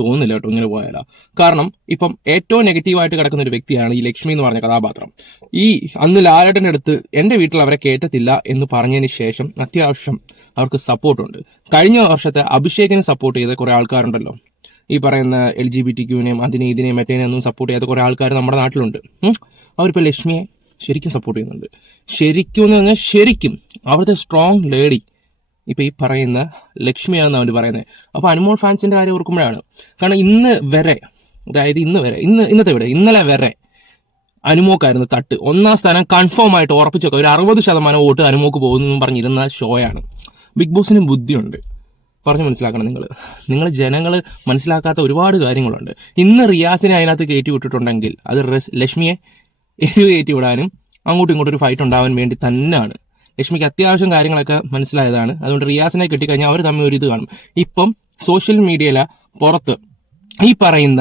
തോന്നുന്നില്ല കേട്ടോ ഇങ്ങനെ പോയാലോ. കാരണം ഇപ്പം ഏറ്റവും നെഗറ്റീവായിട്ട് കിടക്കുന്ന ഒരു വ്യക്തിയാണ് ഈ ലക്ഷ്മി എന്ന് പറഞ്ഞ കഥാപാത്രം. ഈ അന്ന് ലാലേട്ടൻ്റെ അടുത്ത് എൻ്റെ വീട്ടിൽ അവരെ കേട്ടത്തില്ല എന്ന് പറഞ്ഞതിന് ശേഷം അത്യാവശ്യം അവർക്ക് സപ്പോർട്ടുണ്ട്. കഴിഞ്ഞ വർഷത്തെ അഭിഷേകിനെ സപ്പോർട്ട് ചെയ്ത കുറെ ആൾക്കാരുണ്ടല്ലോ, ഈ പറയുന്ന LGBTQ-നെയും അതിനെ ഇതിനെയും മറ്റേനെ ഒന്നും സപ്പോർട്ട് ചെയ്യാത്ത കുറെ ആൾക്കാർ നമ്മുടെ നാട്ടിലുണ്ട്. അവരിപ്പോൾ ലക്ഷ്മിയെ ശരിക്കും സപ്പോർട്ട് ചെയ്യുന്നുണ്ട്. ശരിക്കും എന്ന് പറഞ്ഞാൽ ശരിക്കും അവിടുത്തെ സ്ട്രോങ് ലേഡി ഇപ്പം ഈ പറയുന്ന ലക്ഷ്മിയാണെന്ന് അവർ പറയുന്നത്. അപ്പോൾ അനുമോൾ ഫാൻസിൻ്റെ കാര്യം ഓർക്കുമ്പോഴാണ്. കാരണം ഇന്നലെ വരെ അനുമോക്കായിരുന്നു തട്ട്. 1ാം സ്ഥാനം കൺഫേം ആയിട്ട് ഉറപ്പിച്ചൊക്കെ ഒരു 60% വോട്ട് അനുമോക്ക് പോകുന്നു പറഞ്ഞിരുന്ന ഷോയാണ്. ബിഗ് ബോസിന് ബുദ്ധിയുണ്ട്, പറഞ്ഞു മനസ്സിലാക്കണം. നിങ്ങൾ ജനങ്ങൾ മനസ്സിലാക്കാത്ത ഒരുപാട് കാര്യങ്ങളുണ്ട്. ഇന്ന് റിയാസിനെ അതിനകത്ത് കയറ്റി വിട്ടിട്ടുണ്ടെങ്കിൽ അത് ലക്ഷ്മിയെ കയറ്റി വിടാനും അങ്ങോട്ടും ഇങ്ങോട്ടും ഒരു ഫൈറ്റ് ഉണ്ടാവാൻ വേണ്ടി തന്നെയാണ്. ലക്ഷ്മിക്ക് അത്യാവശ്യം കാര്യങ്ങളൊക്കെ മനസ്സിലായതാണ്. അതുകൊണ്ട് റിയാസിനെ കിട്ടിക്കഴിഞ്ഞാൽ അവർ തമ്മിൽ ഒരു ഇത് കാണും. ഇപ്പം സോഷ്യൽ മീഡിയയിലെ പുറത്ത് ഈ പറയുന്ന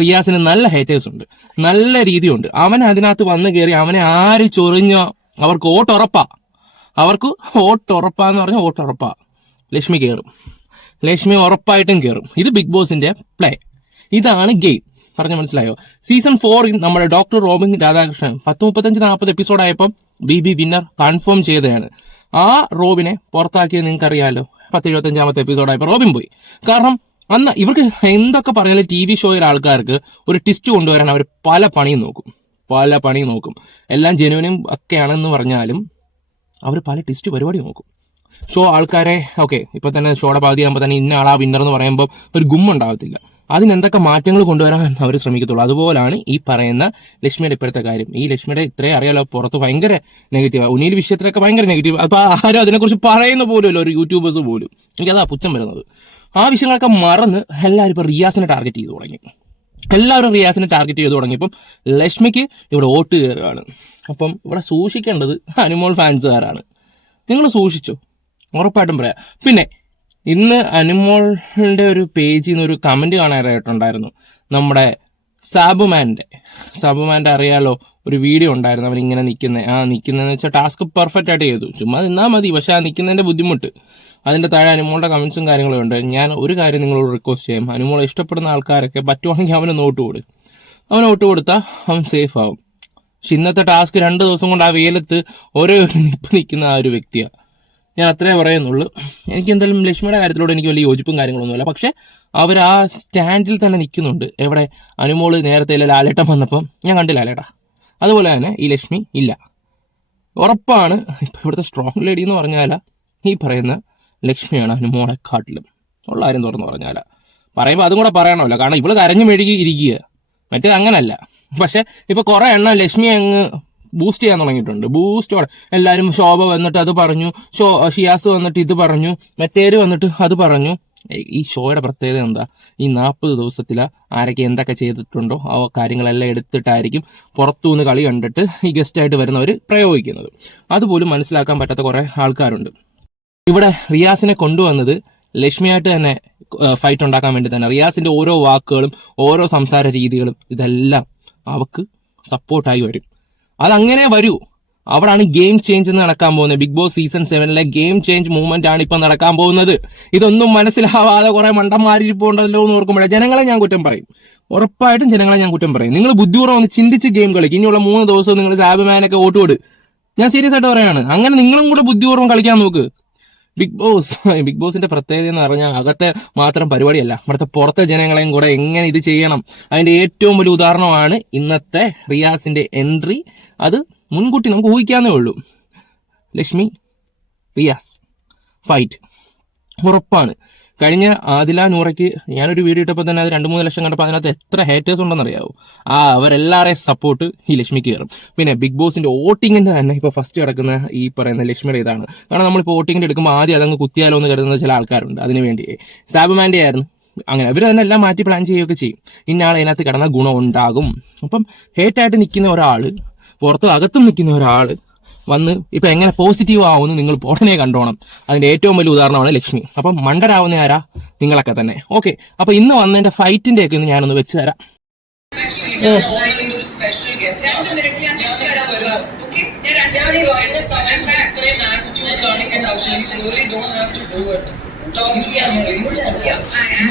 റിയാസിന് നല്ല ഹേറ്റേഴ്സ് ഉണ്ട്, നല്ല രീതിയുണ്ട്. അവൻ അതിനകത്ത് വന്ന് കയറി അവനെ ആര് ചൊറിഞ്ഞോ അവർക്ക് വോട്ടുറപ്പാന്ന് പറഞ്ഞാൽ വോട്ടുറപ്പാ. ലക്ഷ്മി കയറും, ലക്ഷ്മി ഉറപ്പായിട്ടും കയറും. ഇത് ബിഗ് ബോസിന്റെ പ്ലേ, ഇതാണ് ഗെയിം. പറഞ്ഞ മനസ്സിലായോ? സീസൺ 4 നമ്മുടെ doctor Robin Radhakrishnan 35-40 എപ്പിസോഡായപ്പം BB winner confirm ചെയ്തതാണ്. ആ റോബിനെ പുറത്താക്കിയത് നിങ്ങൾക്കറിയാലോ. 10-75 എപ്പിസോഡായപ്പോൾ റോബിൻ പോയി. കാരണം അന്ന് ഇവർക്ക് എന്തൊക്കെ പറഞ്ഞാലും TV ഷോയിലെ ആൾക്കാർക്ക് ഒരു ട്വിസ്റ്റ് കൊണ്ടുവരാൻ അവർ പല പണിയും നോക്കും. എല്ലാം ജെനുവിനും ഒക്കെയാണെന്ന് പറഞ്ഞാലും അവർ പല ട്വിസ്റ്റ് പരിപാടി നോക്കും. ഷോ ആൾക്കാരെ ഇപ്പൊ തന്നെ ഷോയുടെ പകുതിയാകുമ്പോൾ തന്നെ ഇന്ന ആളാ വിന്നർ എന്ന് പറയുമ്പോൾ ഒരു ഗുമ്മുണ്ടാവത്തില്ല. അതിനെന്തൊക്കെ മാറ്റങ്ങൾ കൊണ്ടുവരാൻ അവർ ശ്രമിക്കത്തുള്ളൂ. അതുപോലാണ് ഈ പറയുന്ന ലക്ഷ്മിയുടെ ഇപ്പോഴത്തെ കാര്യം. ഈ ലക്ഷ്മിയുടെ ഇത്രയും അറിയാലോ, പുറത്ത് ഭയങ്കര നെഗറ്റീവാണ്. ഉണ്ണിയിൽ വിഷയത്തിലൊക്കെ ഭയങ്കര നെഗറ്റീവ്. അപ്പോൾ ആരും അതിനെക്കുറിച്ച് പറയുന്ന പോലുമല്ലോ, ഒരു യൂട്യൂബേഴ്സ് പോലും. എനിക്കതാ പുച്ഛം വരുന്നത്. ആ വിഷയങ്ങളൊക്കെ മറന്ന് എല്ലാവരും ഇപ്പോൾ റിയാസിനെ ടാർഗറ്റ് ചെയ്ത് തുടങ്ങിയപ്പം ലക്ഷ്മിക്ക് ഇവിടെ വോട്ട് കയറുകയാണ്. അപ്പം ഇവിടെ സൂക്ഷിക്കേണ്ടത് അനുമോൾ ഫാൻസുകാരാണ്. നിങ്ങൾ സൂക്ഷിച്ചോ, ഉറപ്പായിട്ടും പറയാം. പിന്നെ ഇന്ന് അനുമോളിൻ്റെ ഒരു പേജിൽ നിന്ന് ഒരു കമൻറ്റ് കാണാനായിട്ടുണ്ടായിരുന്നു. നമ്മുടെ സാബുമാൻ്റെ അറിയാലോ, ഒരു വീഡിയോ ഉണ്ടായിരുന്നു. അവനിങ്ങനെ നിൽക്കുന്നതെന്ന് വെച്ചാൽ ടാസ്ക് പെർഫെക്റ്റ് ആയിട്ട് ചെയ്തു. ചുമ്മാ നിന്നാൽ മതി, പക്ഷെ ആ നിൽക്കുന്നതിൻ്റെ ബുദ്ധിമുട്ട്. അതിൻ്റെ താഴെ അനുമോളുടെ കമൻസും കാര്യങ്ങളും ഉണ്ട്. ഞാൻ ഒരു കാര്യം നിങ്ങളോട് റിക്വസ്റ്റ് ചെയ്യാം, അനുമോളെ ഇഷ്ടപ്പെടുന്ന ആൾക്കാരൊക്കെ പറ്റുവാണെങ്കിൽ അവന് വോട്ട് കൊടുത്താൽ അവൻ സേഫ് ആവും. പക്ഷെ ഇന്നത്തെ ടാസ്ക് 2 ദിവസം കൊണ്ട് ആ വെയിലത്ത് ഓരോ നിൽക്കുന്ന ആ ഒരു വ്യക്തിയാണ്. ഞാൻ അത്രേ പറയുന്നുള്ളൂ. എനിക്ക് എന്തായാലും ലക്ഷ്മിയുടെ കാര്യത്തിലൂടെ എനിക്ക് വലിയ യോജിപ്പും കാര്യങ്ങളൊന്നുമില്ല. പക്ഷെ അവർ ആ സ്റ്റാൻഡിൽ തന്നെ നിൽക്കുന്നുണ്ട്. എവിടെ അനുമോള് നേരത്തെ ലാലേട്ടൻ വന്നപ്പം ഞാൻ കണ്ടില്ല ലാലേട്ടാ, അതുപോലെ തന്നെ ഈ ലക്ഷ്മി ഇല്ല. ഉറപ്പാണ് ഇപ്പം ഇവിടുത്തെ സ്ട്രോങ് ലേഡി എന്ന് പറഞ്ഞാൽ ഈ പറയുന്ന ലക്ഷ്മിയാണ് അനുമോളെക്കാട്ടിലും ഉള്ള കാര്യം തുറന്ന് പറഞ്ഞാൽ. പറയുമ്പോൾ അതും കൂടെ പറയണമല്ലോ, കാരണം ഇവള് കരഞ്ഞു മെഴുകി ഇരിക്കുക, മറ്റേത് അങ്ങനല്ല. പക്ഷെ ഇപ്പൊ കുറെ എണ്ണം ലക്ഷ്മി അങ്ങ് ബൂസ്റ്റ് ചെയ്യാൻ തുടങ്ങിയിട്ടുണ്ട്. ബൂസ്റ്റോടെ എല്ലാവരും ശോഭ വന്നിട്ട് അത് പറഞ്ഞു, ഷിയാസ് വന്നിട്ട് ഇത് പറഞ്ഞു, മറ്റേര് വന്നിട്ട് അത് പറഞ്ഞു. ഈ ഷോയുടെ പ്രത്യേകത എന്താ? ഈ 40 ദിവസത്തിൽ ആരൊക്കെ എന്തൊക്കെ ചെയ്തിട്ടുണ്ടോ ആ കാര്യങ്ങളെല്ലാം എടുത്തിട്ടായിരിക്കും പുറത്തുനിന്ന് കളി കണ്ടിട്ട് ഈ ഗസ്റ്റായിട്ട് വരുന്നവർ പ്രയോഗിക്കുന്നത്. അതുപോലും മനസ്സിലാക്കാൻ പറ്റാത്ത കുറേ ആൾക്കാരുണ്ട്. ഇവിടെ റിയാസിനെ കൊണ്ടുവന്നത് ലക്ഷ്മിയായിട്ട് തന്നെ ഫൈറ്റ് ഉണ്ടാക്കാൻ വേണ്ടി തന്നെ. റിയാസിന്റെ ഓരോ വാക്കുകളും ഓരോ സംസാര രീതികളും ഇതെല്ലാം അവക്ക് സപ്പോർട്ടായി വരും. അതങ്ങനെ വരൂ. അവിടാണ് ഗെയിം ചേഞ്ച് നടക്കാൻ പോകുന്നത്. Bigg Boss season 7 game change movement ആണ് ഇപ്പം നടക്കാൻ പോകുന്നത്. ഇതൊന്നും മനസ്സിലാവാതെ കുറെ മണ്ടന്മാരിപ്പോണ്ടല്ലോ എന്ന് ഓർക്കുമ്പോഴേ ജനങ്ങളെ ഞാൻ കുറ്റം പറയും. ഉറപ്പായിട്ടും ജനങ്ങളെ ഞാൻ കുറ്റം പറയും. നിങ്ങൾ ബുദ്ധിപൂർവ്വം ഒന്ന് ചിന്തിച്ച് ഗെയിം കളിക്കും. ഇനിയുള്ള 3 ദിവസവും നിങ്ങൾ സാബുമാനൊക്കെ വോട്ട് കൊടു. ഞാൻ സീരിയസ് ആയിട്ട് പറയാണ്. അങ്ങനെ നിങ്ങളും കൂടെ ബുദ്ധിപൂർവ്വം കളിക്കാൻ നോക്ക്. ബിഗ് ബോസിന്റെ പ്രത്യേകത എന്ന് പറഞ്ഞാൽ അകത്തെ മാത്രം പരിപാടിയല്ല, ഇവിടുത്തെ പുറത്തെ ജനങ്ങളെയും കൂടെ എങ്ങനെ ഇത് ചെയ്യണം, അതിന്റെ ഏറ്റവും വലിയ ഉദാഹരണമാണ് ഇന്നത്തെ റിയാസിന്റെ എൻട്രി. അത് മുൻകൂട്ടി നമുക്ക് ഊഹിക്കാന്നേ ഉള്ളൂ. ലക്ഷ്മി റിയാസ് ഫൈറ്റ് ഉറപ്പാണ്. കഴിഞ്ഞ ആദില നൂറയ്ക്ക് ഞാനൊരു വീഡിയോ ഇട്ടപ്പോൾ തന്നെ അത് 2-3 ലക്ഷം കണ്ടപ്പോൾ അതിനകത്ത് എത്ര ഹേറ്റേഴ്സ് ഉണ്ടെന്നറിയാവോ? അവരെല്ലാവരെയും സപ്പോർട്ട് ഈ ലക്ഷ്മിക്ക് കയറും. പിന്നെ ബിഗ് ബോസിന്റെ വോട്ടിങ്ങിന്റെ തന്നെ ഇപ്പോൾ ഫസ്റ്റ് കിടക്കുന്ന ഈ പറയുന്ന ലക്ഷ്മിയുടെ ഇതാണ്. കാരണം നമ്മളിപ്പോൾ വോട്ടിങ്ങിന്റെ എടുക്കുമ്പോൾ ആദ്യം അതങ്ങ് കുത്തിയാലോ എന്ന് കരുതുന്ന ചില ആൾക്കാരുണ്ട്. അതിനു വേണ്ടി സാബുമാൻ്റെ ആയിരുന്നു. അങ്ങനെ അവർ തന്നെ എല്ലാം മാറ്റി പ്ലാൻ ചെയ്യുകയൊക്കെ ചെയ്യും. ഇന്നയാൾ അതിനകത്ത് കിടന്ന ഗുണം ഉണ്ടാകും. അപ്പം ഹേറ്റായിട്ട് നിൽക്കുന്ന ഒരാൾ, പുറത്തും അകത്തും നിൽക്കുന്ന ഒരാൾ വന്ന് ഇപ്പം എങ്ങനെ പോസിറ്റീവ് ആവുമെന്ന് നിങ്ങൾ ഉടനെ കണ്ടോണം. അതിന്റെ ഏറ്റവും വലിയ ഉദാഹരണമാണ് ലക്ഷ്മി. അപ്പം മണ്ടരാവുന്ന ആരാ? നിങ്ങളൊക്കെ തന്നെ. ഓക്കെ, അപ്പൊ ഇന്ന് വന്നതിന്റെ ഫൈറ്റിന്റെ ഒക്കെ ഒന്ന് ഞാനൊന്ന് വെച്ച് തരാം. Talk to me, I'm very sorry.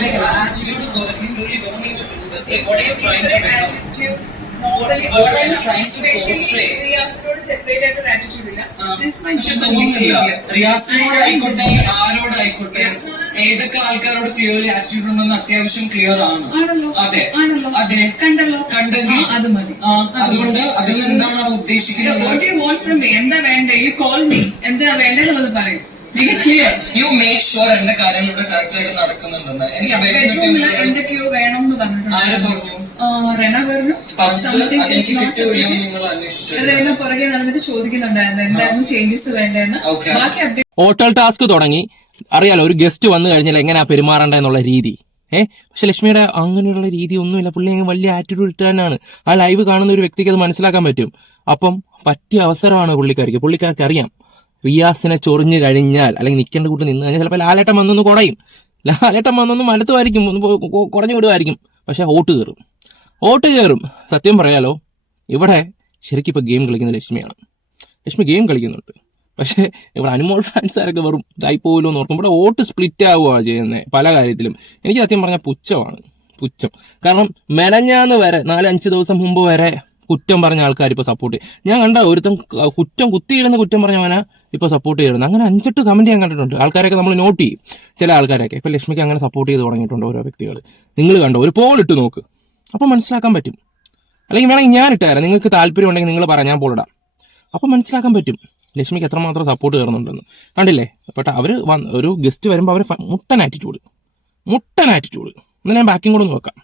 Like, attitude, you really don't need to do this. Like, what are you trying to become? Normally, What are you trying to especially portray? റിയാസിനോട് separate ആയിട്ട് ഒരു attitude ഇല്ല. This my പക്ഷെ human തോന്നുന്നില്ല behavior. റിയാസിനോടായിക്കോട്ടെ ആരോടായിക്കോട്ടെ ഏതൊക്കെ ആൾക്കാരോട് clearly attitude ഉണ്ടെന്ന് അത്യാവശ്യം ക്ലിയർ ആണ്. ആണല്ലോ അതെ ആണല്ലോ അതെ കണ്ടല്ലോ കണ്ടെങ്കിൽ അത് മതി. അതുകൊണ്ട് അതിൽ നിന്ന് എന്താണ് അവ ഉദ്ദേശിക്കുന്നത്? What do you want from me? എന്താ വേണ്ടേ? You call me. എന്താ വേണ്ടെന്നുള്ളത് പറയും. Make it clear. You make sure എന്റെ കാര്യങ്ങളുടെ കറക്റ്റ് ആയിട്ട് നടക്കുന്നുണ്ടെന്ന്. എനിക്ക് ബെഡ്റൂമിൽ എന്തൊക്കെയോ വേണം എന്ന് പറഞ്ഞിട്ടുണ്ട്. ആര് പറഞ്ഞു? റെന പറഞ്ഞു. പറഞ്ഞിട്ട് അതെനിക്ക് കിട്ടിയോ നിങ്ങൾ അന്വേഷിച്ചു? റെന പുറകെ നടന്നിട്ട് ചോദിക്കുന്നുണ്ടായിരുന്നു എന്തായിരുന്നു ചേഞ്ചസ് വേണ്ടതെന്ന്. Okay. ബാക്കി അപ്ഡേറ്റ് ഹോട്ടൽ ടാസ്ക് തുടങ്ങി. അറിയാലോ ഒരു ഗസ്റ്റ് വന്നു കഴിഞ്ഞാൽ എങ്ങനെയാ പെരുമാറേണ്ട എന്നുള്ള രീതി. പക്ഷെ ലക്ഷ്മിയുടെ അങ്ങനെയുള്ള രീതി ഒന്നുമില്ല. പുള്ളി അങ്ങ് വലിയ ആറ്റിറ്റ്യൂഡ് ഇട്ട് തന്നെയാണ്. ആ ലൈവ് കാണുന്ന ഒരു വ്യക്തിക്ക് അത് മനസ്സിലാക്കാൻ പറ്റും. അപ്പം പറ്റിയ അവസരമാണ് പുള്ളിക്കാർക്ക് അറിയാം. റിയാസിനെ ചൊറിഞ്ഞു കഴിഞ്ഞാൽ അല്ലെങ്കിൽ നിൽക്കേണ്ട കൂട്ട് നിന്ന് കഴിഞ്ഞാൽ ചിലപ്പോൾ ലാലേട്ടൻ വന്നൊന്ന് കുടയും. ലാലേട്ടൻ വന്നൊന്ന് മലത്തുമായിരിക്കും, ഒന്ന് കുറഞ്ഞു വിടുമായിരിക്കും. പക്ഷെ വോട്ട് കയറും. സത്യം പറയാലോ, ഇവിടെ ശരിക്കും ഇപ്പോൾ ഗെയിം കളിക്കുന്ന ലക്ഷ്മിയാണ്. ലക്ഷ്മി ഗെയിം കളിക്കുന്നുണ്ട്. പക്ഷേ ഇവിടെ അനുമോൾ ഫാൻസാരൊക്കെ വെറും ഇതായി പോകില്ലോ എന്ന് ഓർക്കും. ഇവിടെ വോട്ട് സ്പ്ലിറ്റ് ആവുകയാണ് ചെയ്യുന്നത് പല കാര്യത്തിലും. എനിക്ക് സത്യം പറഞ്ഞാൽ പുച്ഛം. കാരണം മെനഞ്ഞാന്ന് വരെ 4-5 ദിവസം മുമ്പ് വരെ കുറ്റം പറഞ്ഞ ആൾക്കാർ ഇപ്പോൾ സപ്പോർട്ട് ചെയ്യും. ഞാൻ കണ്ട ഒരുത്തം കുത്തിയിടുന്ന കുറ്റം പറഞ്ഞവനെ ഇപ്പോൾ സപ്പോർട്ട് ചെയ്യുന്നത്. അങ്ങനെ 5-8 കമന്റ് ഞാൻ കണ്ടിട്ടുണ്ട്. ആൾക്കാരൊക്കെ നമ്മൾ നോട്ട് ചെയ്യും. ചില ആൾക്കാരൊക്കെ ഇപ്പോൾ ലക്ഷ്മിക്ക് അങ്ങനെ സപ്പോർട്ട് ചെയ്ത് തുടങ്ങിയിട്ടുണ്ട് ഓരോ വ്യക്തികൾ. നിങ്ങൾ കണ്ടോ, ഒരു പോൾ ഇട്ട് നോക്ക്, അപ്പോൾ മനസ്സിലാക്കാൻ പറ്റും. അല്ലെങ്കിൽ വേണമെങ്കിൽ ഞാൻ ഇട്ടുതരാം, നിങ്ങൾക്ക് താല്പര്യം ഉണ്ടെങ്കിൽ നിങ്ങൾ പറഞ്ഞാൽ പോളിടാം. അപ്പോൾ മനസ്സിലാക്കാൻ പറ്റും ലക്ഷ്മിക്ക് എത്രമാത്രം സപ്പോർട്ട് കയറുന്നുണ്ടെന്ന്. കണ്ടില്ലേ? പക്ഷേ അവർ ഒരു ഗസ്റ്റ് വരുമ്പോൾ അവർ മുട്ടൻ ആറ്റിറ്റ്യൂഡ്. എന്നാൽ ഞാൻ ബാക്കിയും കൂടെ നോക്കാം.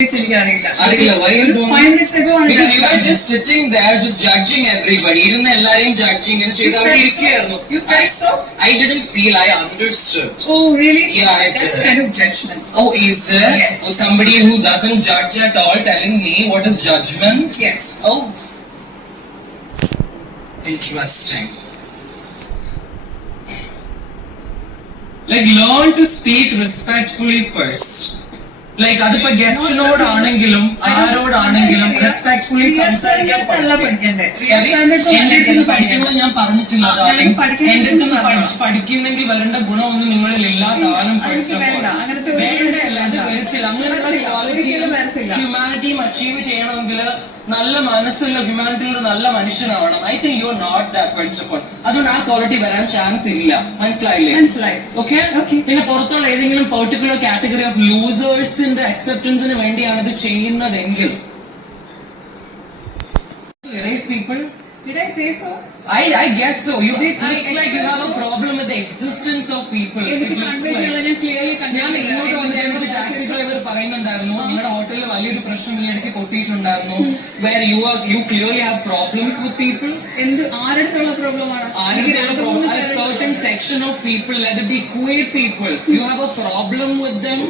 എനിക്കറിയില്ല. അറിയില്ല. Why you don't? 5 minutes ago ആണ് Because you are just sitting there just judging everybody. ഇരുന്ന് എല്ലാരെയും judging ഇങ്ങനെ ചെയ്തുകൊണ്ടിരിക്കുകയായിരുന്നു. You felt so? I didn't feel, I understood. Oh, really? Yeah, I That's did. kind of judgment. Oh, is it? Yes. Oh, somebody who doesn't judge at all telling me what is judgment? Yes. Oh. Interesting. Like, learn to speak respectfully first. Like, അതിപ്പോ ഗസ്റ്റിനോടാണെങ്കിലും ആരോടാണെങ്കിലും respectfully സംസാരിക്കാൻ പഠിക്കണ്ടേ? എന്റെ അടുത്ത് പഠിക്കുന്നത് ഞാൻ പറഞ്ഞിട്ടില്ല. എന്റെ അടുത്ത് പഠിക്കുന്നെങ്കിൽ വരേണ്ട ഗുണമൊന്നും നിങ്ങളിൽ ഇല്ലാതാനും ഫസ്റ്റ് ഓഫ് ഓൾ വേണ്ടല്ല. അത് വരത്തില്ല. അങ്ങനെയുള്ള ക്വാളിറ്റി ഹ്യൂമാനിറ്റിയും അച്ചീവ് ചെയ്യണമെങ്കിൽ നല്ല മനസ്സുള്ള ഹ്യൂമാനിറ്റിയിൽ നല്ല മനുഷ്യനാവണം. I think you are not that first of all. അതുകൊണ്ട് ആ ക്വാളിറ്റി വരാൻ ചാൻസ് ഇല്ല. മനസ്സിലായില്ലേ? ഓക്കെ. പിന്നെ പുറത്തുള്ള ഏതെങ്കിലും പെർട്ടിക്കുലർ കാറ്റഗറി ഓഫ് ലൂസേഴ്സിന്റെ അക്സെപ്റ്റൻസിന് വേണ്ടിയാണ് ഇത് ചെയ്യുന്നതെങ്കിൽ erase people. Did I say so? I guess so. You looks like you have a problem with the existence of people. എനിക്ക് കൺവെൻഷൻ ഞാൻ ക്ലിയർലി ഞാൻ ഇങ്ങോട്ട് വന്നിട്ട് എനിക്ക് ടാക്സി ഡ്രൈവർ പറയുന്നുണ്ടായിരുന്നു നിങ്ങളുടെ ഹോട്ടലിൽ വലിയൊരു പ്രശ്നം ഈ ഇടയ്ക്ക് പൊട്ടിയിട്ടുണ്ടായിരുന്നു. Where you clearly have problems with people. എന്ത് ആരുടെ പ്രോബ്ലം ആണ്? A certain section of people, let it be queer people, you have a problem with them.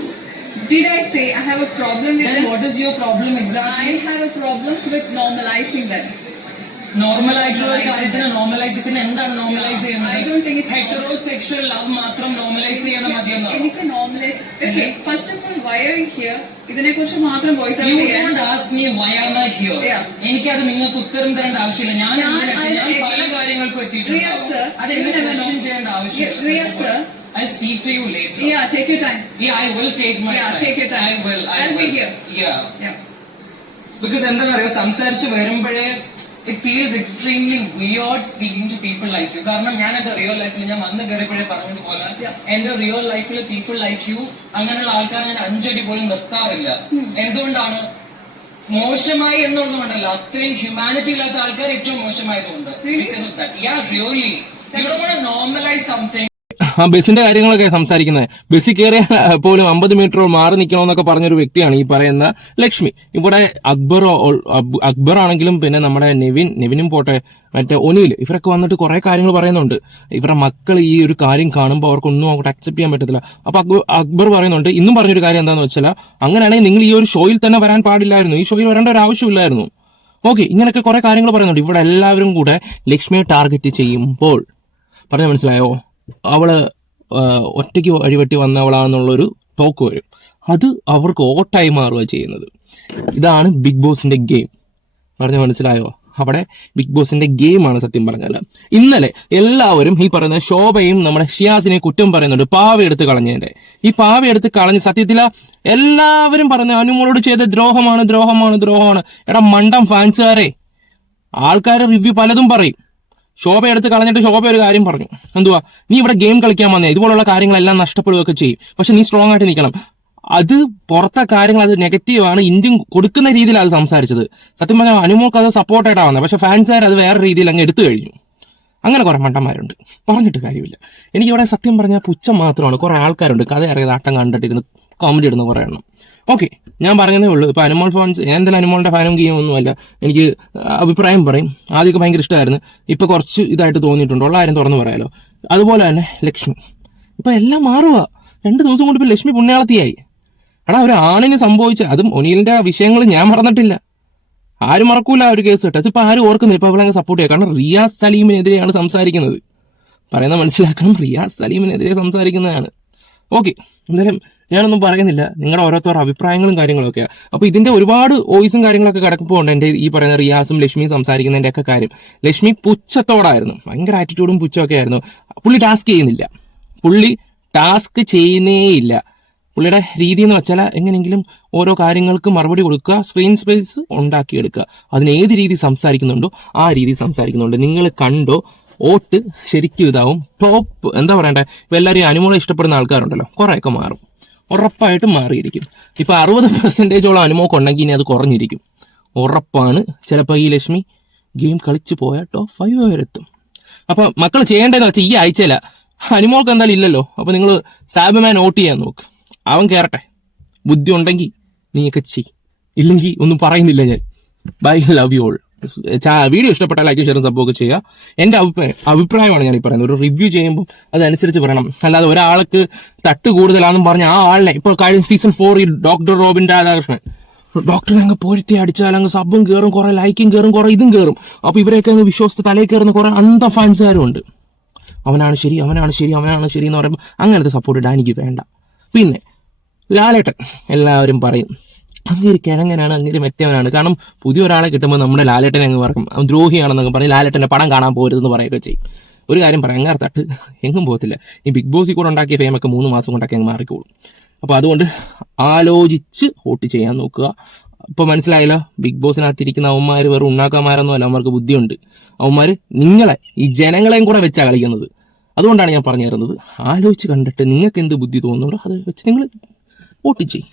Did I say I have a problem with Then them? what is your problem I exactly? have a problem with normalizing them. Normal ആയിട്ടുള്ള ഒരു കാര്യത്തിന് normalise, പിന്നെ എന്താണ് normalise I ചെയ്യുന്നത്? don't think it's heterosexual love മാത്രം normalise ചെയ്യാൻ മതിയെന്നോ? എനിക്ക് normalise. Okay, first of all, why are you here? ഇതിനെ കുറിച്ച് മാത്രം വോയിസ് ഔട്ട് You ചെയ്യാൻ. don't ask me why am I here. Yeah. എനിക്കത് നിങ്ങൾക്ക് ഉത്തരം തരേണ്ട ആവശ്യമില്ല. ഞാൻ പല കാര്യങ്ങൾക്കും Riya എത്തിയിട്ടുണ്ട്. sir, അത് എന്നെ you never ക്വസ്റ്റ്യൻ know. ചെയ്യേണ്ട ആവശ്യമില്ല. Riya sir. I'll speak to you later. Yeah, take your time. Yeah, I will take my Yeah, time. take your time. I will. I'll be here. Yeah. Yeah. Because എന്താ പറയുക, സംസാരിച്ച് വരുമ്പോഴേ it feels extremely weird speaking to people like you. കാരണം ഞാൻ എന്റെ real ലൈഫിൽ ഞാൻ വന്ന് കയറിയപ്പോഴേ പറഞ്ഞതുപോലെ എന്റെ റിയൽ ലൈഫിൽ പീപ്പിൾ ലൈക്ക് യു അങ്ങനെയുള്ള ആൾക്കാരെ ഞാൻ 5 അടി പോലും നിർത്താറില്ല. എന്തുകൊണ്ടാണ്? മോശമായി എന്നുള്ളതുകൊണ്ടല്ല, അത്രയും ഹ്യൂമാനിറ്റി ഇല്ലാത്ത ആൾക്കാർ ഏറ്റവും മോശമായതുകൊണ്ട്. Because of that. Yeah, really. You don't want to normalize something. ആ ബസ്സിന്റെ കാര്യങ്ങളൊക്കെ സംസാരിക്കുന്നത്. ബസ്സിൽ കയറിയ പോലും 50 മീറ്റർ മാറി നിൽക്കണമെന്നൊക്കെ പറഞ്ഞൊരു വ്യക്തിയാണ് ഈ പറയുന്ന ലക്ഷ്മി. ഇവിടെ അക്ബർ ആണെങ്കിലും പിന്നെ നമ്മുടെ നെവിനും പോട്ടെ, മറ്റേ ഒനിയിൽ, ഇവരൊക്കെ വന്നിട്ട് കുറെ കാര്യങ്ങൾ പറയുന്നുണ്ട്. ഇവരുടെ മക്കൾ ഈ ഒരു കാര്യം കാണുമ്പോൾ അവർക്കൊന്നും അങ്ങോട്ട് അക്സെപ്റ്റ് ചെയ്യാൻ പറ്റത്തില്ല. അപ്പൊ അക്ബർ പറയുന്നുണ്ട്, ഇന്നും പറഞ്ഞൊരു കാര്യം എന്താണെന്ന് വെച്ചാൽ, അങ്ങനെയാണെങ്കിൽ നിങ്ങൾ ഈ ഒരു ഷോയിൽ തന്നെ വരാൻ പാടില്ലായിരുന്നു, ഈ ഷോയിൽ വരേണ്ട ഒരു ആവശ്യമില്ലായിരുന്നു. ഓക്കെ, ഇങ്ങനെയൊക്കെ കുറെ കാര്യങ്ങൾ പറയുന്നുണ്ട്. ഇവിടെ എല്ലാവരും കൂടെ ലക്ഷ്മിയെ ടാർഗറ്റ് ചെയ്യുമ്പോൾ പറഞ്ഞാൽ മനസ്സിലായോ, അവള് ഒറ്റയ്ക്ക് വഴിവെട്ടി വന്നവളാണെന്നുള്ളൊരു ടോക്ക് വരും. അത് അവർക്ക് ഓട്ടായി മാറുക ചെയ്യുന്നത്. ഇതാണ് ബിഗ് ബോസിന്റെ ഗെയിം. പറഞ്ഞ മനസ്സിലായോ? അവിടെ ബിഗ് ബോസിന്റെ ഗെയിമാണ് സത്യം പറഞ്ഞാൽ. ഇന്നലെ എല്ലാവരും ഈ പറയുന്ന ശോഭയും നമ്മുടെ ഷിയാസിനെ കുറ്റം പറയുന്നുണ്ട് പാവ എടുത്ത് കളഞ്ഞതിന്റെ. ഈ പാവ എടുത്ത് കളഞ്ഞ സത്യത്തില എല്ലാവരും പറഞ്ഞു അനുമോളോട് ചെയ്ത ദ്രോഹമാണ്. എടാ മണ്ടം ഫാൻസുകാരെ, ആൾക്കാർ റിവ്യൂ പലതും പറയും. ശോഭ എടുത്ത് കളഞ്ഞിട്ട് ശോഭ ഒരു കാര്യം പറഞ്ഞു, എന്തുവാ, നീ ഇവിടെ ഗെയിം കളിക്കാൻ വന്നേ, ഇതുപോലുള്ള കാര്യങ്ങളെല്ലാം നഷ്ടപ്പെടുകയൊക്കെ ചെയ്യും, പക്ഷെ നീ സ്ട്രോങ് ആയിട്ട് നിൽക്കണം. അത് പുറത്തെ കാര്യങ്ങൾ, അത് നെഗറ്റീവാണ്, ഇന്ത്യൻ കൊടുക്കുന്ന രീതിയിൽ അത് സംസാരിച്ചത്. സത്യം പറഞ്ഞാൽ അനുമോൾക്ക് അത് സപ്പോർട്ടായിട്ടാണ് വന്നത്, പക്ഷെ ഫാൻസുകാർ അത് വേറെ രീതിയിൽ അങ്ങ് എടുത്തു കഴിഞ്ഞു. അങ്ങനെ കുറെ മണ്ടന്മാരുണ്ട്, പറഞ്ഞിട്ട് കാര്യമില്ല. എനിക്കിവിടെ സത്യം പറഞ്ഞാൽ പുച്ഛം മാത്രമാണ്. കുറെ ആൾക്കാരുണ്ട് കഥ അറിയാതെ ആട്ടം കണ്ടിട്ടിരുന്ന് കോമഡി ഇടുന്ന കുറെ എണ്ണം. ഓക്കെ, ഞാൻ പറഞ്ഞതേ ഉള്ളൂ. ഇപ്പൊ അനുമോൾ ഫാൻസ്, ഞാൻ എന്തായാലും അനുമോളുടെ ഫാനും ഗെയിം ഒന്നുമല്ല, എനിക്ക് അഭിപ്രായം പറയും. ആദ്യമൊക്കെ ഭയങ്കര ഇഷ്ടമായിരുന്നു, ഇപ്പൊ കുറച്ച് ഇതായിട്ട് തോന്നിയിട്ടുണ്ട്, ഉള്ള കാര്യം തുറന്നു പറയാലോ. അതുപോലെ തന്നെ ലക്ഷ്മി, ഇപ്പൊ എല്ലാം മാറുക. 2 ദിവസം കൊണ്ട് ഇപ്പൊ ലക്ഷ്മി പുണ്യാളത്തിയായി. എടാ, ഒരു ആണിന് സംഭവിച്ച, അതും ഒനിയലിന്റെ വിഷയങ്ങൾ ഞാൻ മറന്നിട്ടില്ല, ആരും മറക്കൂല ഒരു കേസ് കേട്ടോ. ഇതിപ്പോ ആരും ഓർക്കുന്നില്ല, ഇപ്പൊ അവളെ സപ്പോർട്ട് ചെയ്യുക. കാരണം റിയാസ് സലീമിനെതിരെയാണ് സംസാരിക്കുന്നത്, പറയുന്നത് മനസ്സിലാക്കണം, റിയാസ് സലീമിനെതിരെ സംസാരിക്കുന്നതാണ്. ഓക്കെ, എന്തായാലും ഞാനൊന്നും പറയുന്നില്ല, നിങ്ങളുടെ ഓരോരുത്തരുടെ അഭിപ്രായങ്ങളും കാര്യങ്ങളൊക്കെയാണ്. അപ്പൊ ഇതിന്റെ ഒരുപാട് വോയിസും കാര്യങ്ങളൊക്കെ കിടക്കുമ്പോൾ എന്റെ ഈ പറയുന്ന റിയാസും ലക്ഷ്മിയും സംസാരിക്കുന്നതിന്റെ ഒക്കെ കാര്യം. ലക്ഷ്മി പുച്ഛത്തോടായിരുന്നു, ഭയങ്കര ആറ്റിറ്റ്യൂഡും പുച്ഛമൊക്കെ ആയിരുന്നു. പുള്ളി ടാസ്ക് ചെയ്യുന്നേയില്ല. പുള്ളിയുടെ രീതി എന്ന് വെച്ചാൽ എങ്ങനെയെങ്കിലും ഓരോ കാര്യങ്ങൾക്ക് മറുപടി കൊടുക്കുക, സ്ക്രീൻ സ്പേസ് ഉണ്ടാക്കിയെടുക്കുക. അതിന് ഏത് രീതി സംസാരിക്കുന്നുണ്ടോ ആ രീതി സംസാരിക്കുന്നുണ്ട്. നിങ്ങൾ കണ്ടോ, വോട്ട് ശരിക്കും ഇതാവും. ടോപ്പ് എന്താ പറയണ്ടേ, ഇപ്പൊ എല്ലാവരും അനുമോളെ ഇഷ്ടപ്പെടുന്ന ആൾക്കാരുണ്ടല്ലോ, കുറേയൊക്കെ മാറും, ഉറപ്പായിട്ടും മാറിയിരിക്കും. ഇപ്പൊ 60% അനുമോക്ക് ഉണ്ടെങ്കിൽ ഇനി അത് കുറഞ്ഞിരിക്കും, ഉറപ്പാണ്. ചിലപ്പോൾ ഈ ലക്ഷ്മി ഗെയിം കളിച്ചു പോയാൽ ടോപ്പ് 5 വരെ എത്തും. അപ്പൊ മക്കൾ ചെയ്യേണ്ടതെന്ന് വെച്ചാൽ ഈ ആഴ്ചയില അനുമോൾക്ക് എന്തായാലും ഇല്ലല്ലോ, അപ്പൊ നിങ്ങൾ സാബുമാൻ വോട്ട് ചെയ്യാൻ നോക്ക്, അവൻ കയറട്ടെ. ബുദ്ധി ഉണ്ടെങ്കിൽ നീയൊക്കെ ചെയ്, ഇല്ലെങ്കിൽ ഒന്നും പറയുന്നില്ല ഞാൻ. Bye, love you all. Video ഇഷ്ടപ്പെട്ടാൽ ലൈക്ക് ഷെയർ സബ്ബൊക്കെ ചെയ്യുക. എന്റെ അഭിപ്രായമാണ് ഞാൻ ഈ പറയുന്നത്. ഒരു റിവ്യൂ ചെയ്യുമ്പോൾ അതനുസരിച്ച് പറയണം, അല്ലാതെ ഒരാൾക്ക് തട്ട് കൂടുതലാണെന്നും പറഞ്ഞ് ആ ആളിനെ, ഇപ്പോൾ കഴിഞ്ഞ സീസൺ 4 ഈ ഡോക്ടർ റോബിൻ രാധാകൃഷ്ണൻ, ഡോക്ടറിനെ അങ്ങ് പൊഴുത്തി അടിച്ചാൽ അങ്ങ് സബും കയറും, കുറെ ലൈക്കും കയറും, കുറെ ഇതും കയറും. അപ്പൊ ഇവരെയൊക്കെ അങ്ങ് വിശ്വസിച്ച് തലയിൽ കയറുന്ന കുറെ അന്ധ ഫാൻസുകാരും ഉണ്ട്. അവനാണ് ശരി എന്ന് പറയുമ്പോൾ അങ്ങനത്തെ സപ്പോർട്ട് ഇടാൻ എനിക്ക് വേണ്ട. പിന്നെ ലാലേട്ടൻ, എല്ലാവരും പറയും അങ്ങേര് കിഴങ്ങനാണ്, അങ്ങേര് മെറ്റവനാണ്. കാരണം പുതിയ ഒരാളെ കിട്ടുമ്പോൾ നമ്മുടെ ലാലേട്ടനെ അങ്ങ് പറക്കും, അവൻ ദ്രോഹിയാണെന്നൊക്കെ പറഞ്ഞ് ലാലേട്ടൻ്റെ പടം കാണാൻ പോരുതെന്ന് പറയുകയൊക്കെ ചെയ്യും. ഒരു കാര്യം പറയാം, അങ്ങാർ തട്ട് എങ്ങും പോകത്തില്ല. ഈ ബിഗ് ബോസിൽ കൂടെ ഉണ്ടാക്കിയ ഫെയിമൊക്കെ 3 മാസം കൊണ്ടൊക്കെ അങ്ങ് മാറിക്കോളും. അപ്പോൾ അതുകൊണ്ട് ആലോചിച്ച് വോട്ട് ചെയ്യാൻ നോക്കുക. ഇപ്പോൾ മനസ്സിലായല്ലോ, ബിഗ് ബോസിനകത്തിരിക്കുന്ന അവന്മാർ വെറും ഉണ്ടാക്കാന്മാരൊന്നും അല്ല, അവന്മാർക്ക് ബുദ്ധിയുണ്ട്. അവന്മാർ നിങ്ങളെ, ഈ ജനങ്ങളെയും കൂടെ വെച്ചാണ് കളിക്കുന്നത്. അതുകൊണ്ടാണ് ഞാൻ പറഞ്ഞു തരുന്നത്, ആലോചിച്ച് കണ്ടിട്ട് നിങ്ങൾക്ക് എന്ത് ബുദ്ധി തോന്നുന്നുണ്ടോ അത് വെച്ച് നിങ്ങൾ വോട്ട് ചെയ്യും.